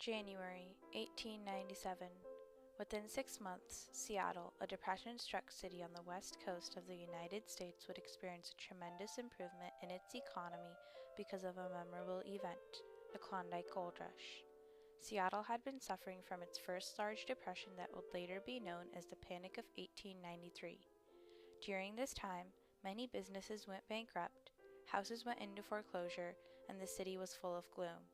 January 1897. Within 6 months, Seattle, a depression-struck city on the west coast of the United States, would experience a tremendous improvement in its economy because of a memorable event, the Klondike Gold Rush. Seattle had been suffering from its first large depression that would later be known as the Panic of 1893. During this time, many businesses went bankrupt, houses went into foreclosure, and the city was full of gloom.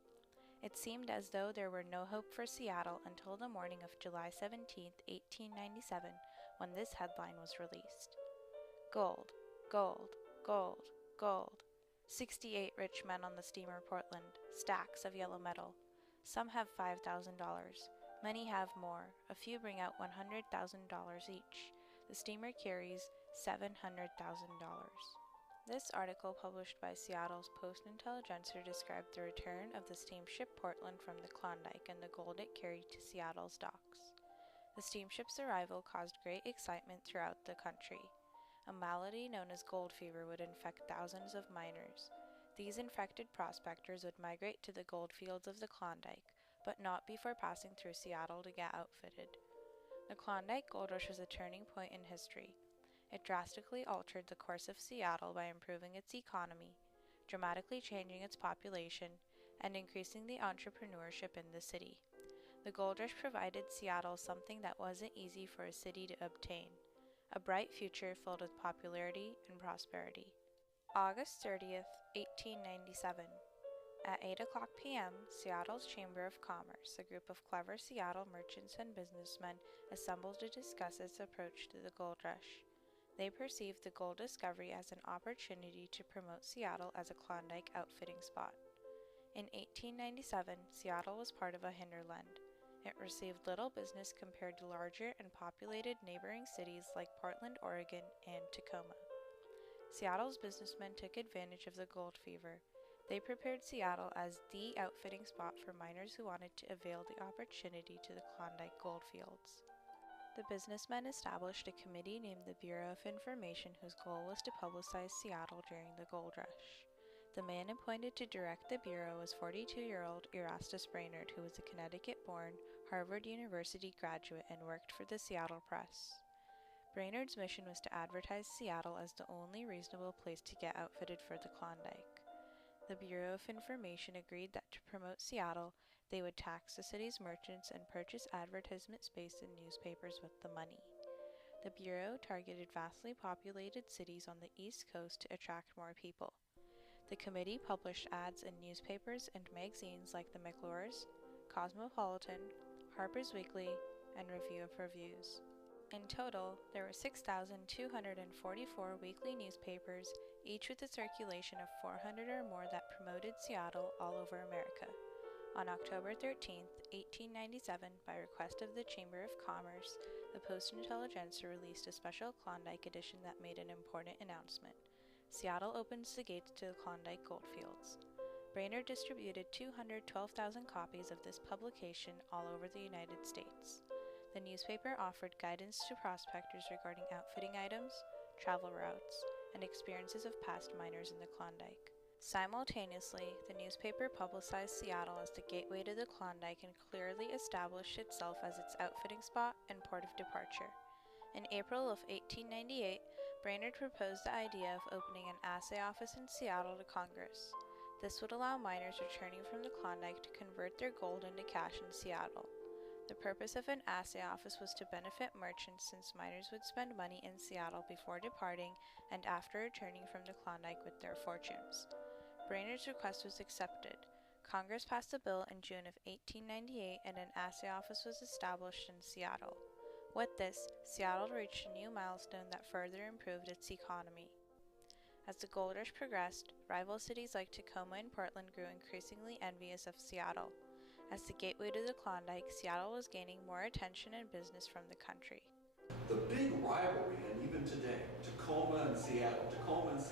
It seemed as though there were no hope for Seattle until the morning of July 17, 1897, when this headline was released. Gold, gold, gold, gold. 68 rich men on the steamer Portland, stacks of yellow metal. Some have $5,000. Many have more. A few bring out $100,000 each. The steamer carries $700,000. This article, published by Seattle's Post-Intelligencer, described the return of the steamship Portland from the Klondike and the gold it carried to Seattle's docks. The steamship's arrival caused great excitement throughout the country. A malady known as gold fever would infect thousands of miners. These infected prospectors would migrate to the gold fields of the Klondike, but not before passing through Seattle to get outfitted. The Klondike Gold Rush was a turning point in history. It drastically altered the course of Seattle by improving its economy, dramatically changing its population, and increasing the entrepreneurship in the city. The gold rush provided Seattle something that wasn't easy for a city to obtain: a bright future filled with popularity and prosperity. August 30th, 1897. At 8 p.m., Seattle's Chamber of Commerce, a group of clever Seattle merchants and businessmen, assembled to discuss its approach to the gold rush. They perceived the gold discovery as an opportunity to promote Seattle as a Klondike outfitting spot. In 1897, Seattle was part of a hinterland. It received little business compared to larger and populated neighboring cities like Portland, Oregon, and Tacoma. Seattle's businessmen took advantage of the gold fever. They prepared Seattle as the outfitting spot for miners who wanted to avail the opportunity to the Klondike gold fields. The businessmen established a committee named the Bureau of Information, whose goal was to publicize Seattle during the gold rush. The man appointed to direct the Bureau was 42-year-old Erastus Brainerd, who was a Connecticut-born Harvard University graduate and worked for the Seattle Press. Brainerd's mission was to advertise Seattle as the only reasonable place to get outfitted for the Klondike. The Bureau of Information agreed that to promote Seattle, they would tax the city's merchants and purchase advertisement space in newspapers with the money. The Bureau targeted vastly populated cities on the East Coast to attract more people. The committee published ads in newspapers and magazines like the McClure's, Cosmopolitan, Harper's Weekly, and Review of Reviews. In total, there were 6,244 weekly newspapers, each with a circulation of 400 or more that promoted Seattle all over America. On October 13, 1897, by request of the Chamber of Commerce, the Post-Intelligencer released a special Klondike edition that made an important announcement. Seattle opens the gates to the Klondike goldfields. Brainerd distributed 212,000 copies of this publication all over the United States. The newspaper offered guidance to prospectors regarding outfitting items, travel routes, and experiences of past miners in the Klondike. Simultaneously, the newspaper publicized Seattle as the gateway to the Klondike and clearly established itself as its outfitting spot and port of departure. In April of 1898, Brainerd proposed the idea of opening an assay office in Seattle to Congress. This would allow miners returning from the Klondike to convert their gold into cash in Seattle. The purpose of an assay office was to benefit merchants, since miners would spend money in Seattle before departing and after returning from the Klondike with their fortunes. Brainerd's request was accepted. Congress passed a bill in June of 1898 and an assay office was established in Seattle. With this, Seattle reached a new milestone that further improved its economy. As the gold rush progressed, rival cities like Tacoma and Portland grew increasingly envious of Seattle. As the gateway to the Klondike, Seattle was gaining more attention and business from the country. The big rivalry, and even today, Tacoma and Seattle. Tacoma's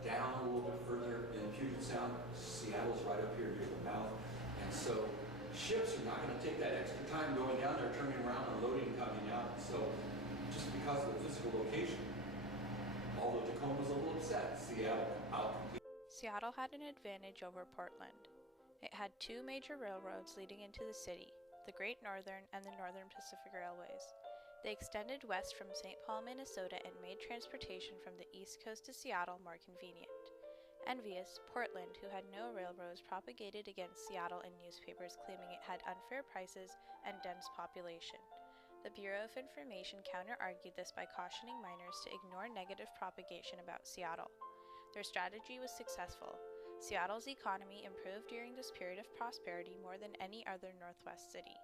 down a little bit further in Puget Sound. Seattle's right up here near the mouth. And so ships are not going to take that extra time going down there, turning around, unloading, and coming out. So just because of the physical location, although Tacoma's a little upset, Seattle outcompeted. Seattle had an advantage over Portland. It had two major railroads leading into the city, the Great Northern and the Northern Pacific Railways. They extended west from St. Paul, Minnesota, and made transportation from the East Coast to Seattle more convenient. Envious, Portland, who had no railroads, propagated against Seattle in newspapers claiming it had unfair prices and dense population. The Bureau of Information counter-argued this by cautioning miners to ignore negative propagation about Seattle. Their strategy was successful. Seattle's economy improved during this period of prosperity more than any other Northwest city.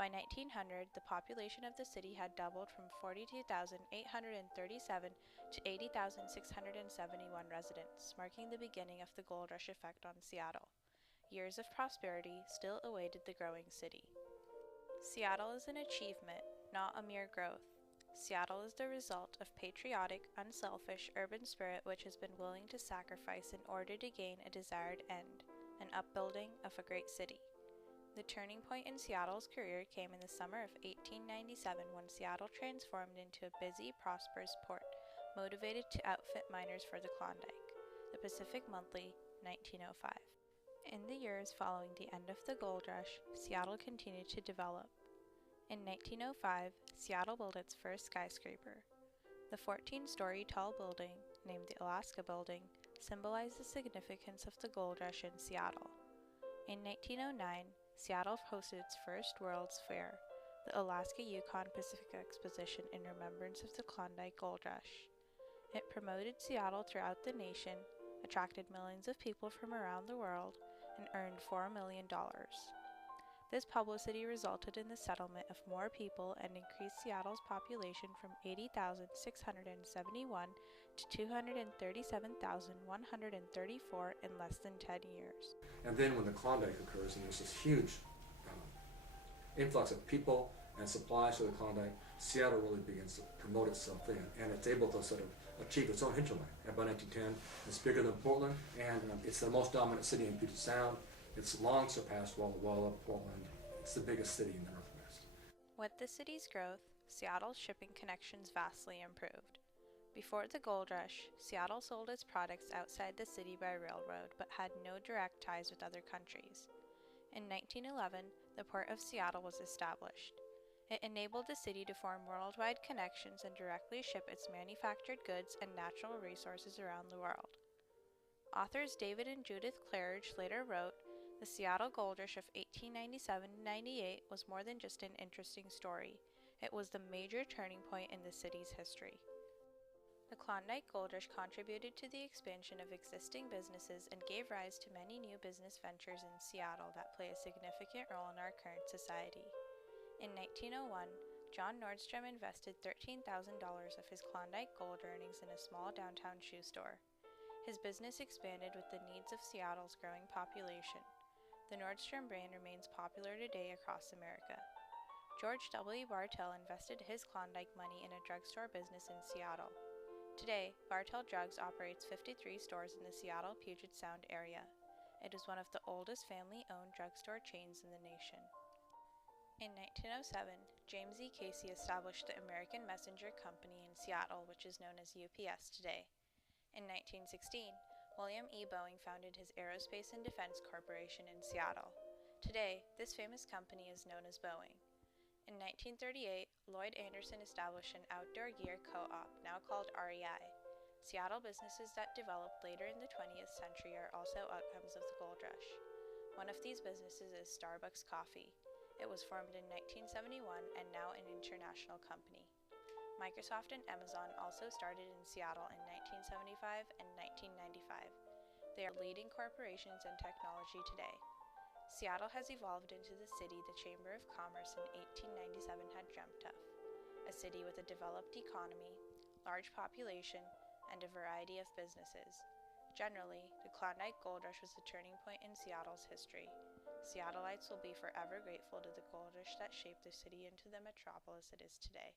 By 1900, the population of the city had doubled from 42,837 to 80,671 residents, marking the beginning of the gold rush effect on Seattle. Years of prosperity still awaited the growing city. Seattle is an achievement, not a mere growth. Seattle is the result of patriotic, unselfish urban spirit which has been willing to sacrifice in order to gain a desired end, an upbuilding of a great city. The turning point in Seattle's career came in the summer of 1897 when Seattle transformed into a busy, prosperous port, motivated to outfit miners for the Klondike. The Pacific Monthly, 1905. In the years following the end of the gold rush, Seattle continued to develop. In 1905, Seattle built its first skyscraper. The 14-story tall building, named the Alaska Building, symbolized the significance of the gold rush in Seattle. In 1909, Seattle hosted its first World's Fair, the Alaska-Yukon Pacific Exposition in remembrance of the Klondike Gold Rush. It promoted Seattle throughout the nation, attracted millions of people from around the world, and earned $4 million. This publicity resulted in the settlement of more people and increased Seattle's population from 80,671 to 237,134 in less than 10 years. And then when the Klondike occurs, and there's this huge influx of people and supplies to the Klondike, Seattle really begins to promote itself in, and it's able to sort of achieve its own hinterland. And by 1910, it's bigger than Portland, and it's the most dominant city in Puget Sound. It's long surpassed Walla Walla, Portland. It's the biggest city in the Northwest. With the city's growth, Seattle's shipping connections vastly improved. Before the gold rush, Seattle sold its products outside the city by railroad but had no direct ties with other countries. In 1911, the Port of Seattle was established. It enabled the city to form worldwide connections and directly ship its manufactured goods and natural resources around the world. Authors David and Judith Claridge later wrote, "The Seattle Gold Rush of 1897-98 was more than just an interesting story. It was the major turning point in the city's history." The Klondike Gold Rush contributed to the expansion of existing businesses and gave rise to many new business ventures in Seattle that play a significant role in our current society. In 1901, John Nordstrom invested $13,000 of his Klondike gold earnings in a small downtown shoe store. His business expanded with the needs of Seattle's growing population. The Nordstrom brand remains popular today across America. George W. Bartell invested his Klondike money in a drugstore business in Seattle. Today, Bartell Drugs operates 53 stores in the Seattle-Puget Sound area. It is one of the oldest family-owned drugstore chains in the nation. In 1907, James E. Casey established the American Messenger Company in Seattle, which is known as UPS today. In 1916, William E. Boeing founded his Aerospace and Defense Corporation in Seattle. Today, this famous company is known as Boeing. In 1938, Lloyd Anderson established an outdoor gear co-op, now called REI. Seattle businesses that developed later in the 20th century are also outcomes of the gold rush. One of these businesses is Starbucks Coffee. It was formed in 1971 and now an international company. Microsoft and Amazon also started in Seattle in 1975 and 1995. They are leading corporations in technology today. Seattle has evolved into the city the Chamber of Commerce in 1897 had dreamt of, a city with a developed economy, large population, and a variety of businesses. Generally, the Klondike Gold Rush was the turning point in Seattle's history. Seattleites will be forever grateful to the gold rush that shaped the city into the metropolis it is today.